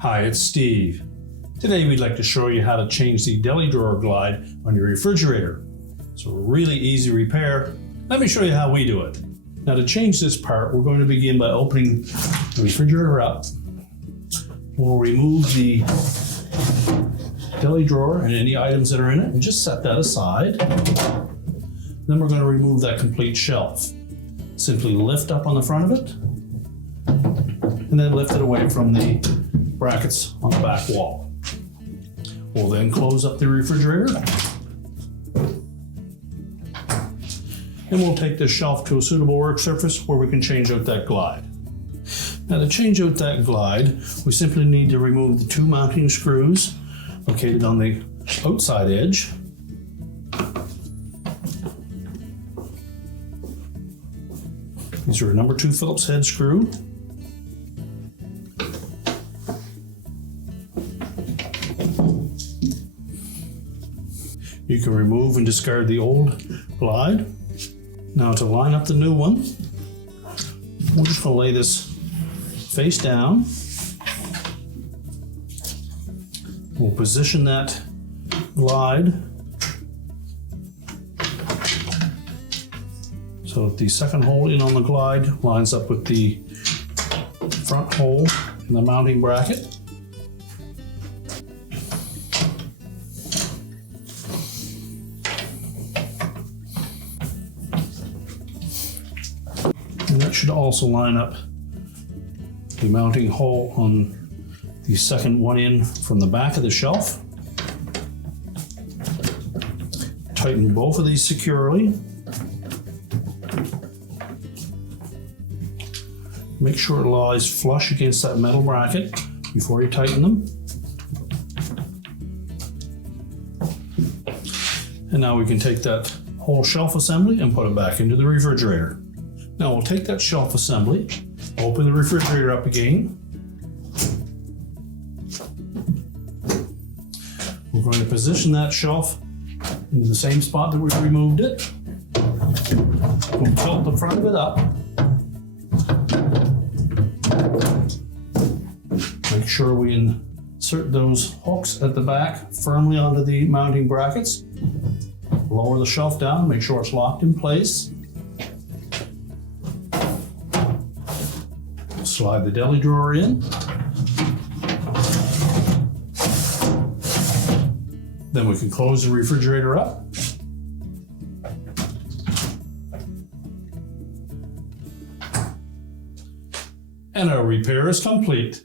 Hi, it's Steve. Today we'd like to show you how to change the deli drawer glide on your refrigerator. It's a really easy repair. Let me show you how we do it. Now to change this part, we're going to begin by opening the refrigerator up. We'll remove the deli drawer and any items that are in it and just set that aside. Then we're going to remove that complete shelf. Simply lift up on the front of it and then lift it away from the brackets on the back wall. We'll then close up the refrigerator and we'll take this shelf to a suitable work surface where we can change out that glide. Now to change out that glide, we simply need to remove the two mounting screws located on the outside edge. These are a number 2 Phillips head screw. You can remove and discard the old glide. Now to line up the new one, we're just going to lay this face down. We'll position that glide so that the second hole in on the glide lines up with the front hole in the mounting bracket. And that should also line up the mounting hole on the second one in from the back of the shelf. Tighten both of these securely. Make sure it lies flush against that metal bracket before you tighten them. And now we can take that whole shelf assembly and put it back into the refrigerator. Now we'll take that shelf assembly, open the refrigerator up again. We're going to position that shelf into the same spot that we removed it. We'll tilt the front of it up. Make sure we insert those hooks at the back firmly onto the mounting brackets. Lower the shelf down, make sure it's locked in place. Slide the deli drawer in. Then we can close the refrigerator up. And our repair is complete.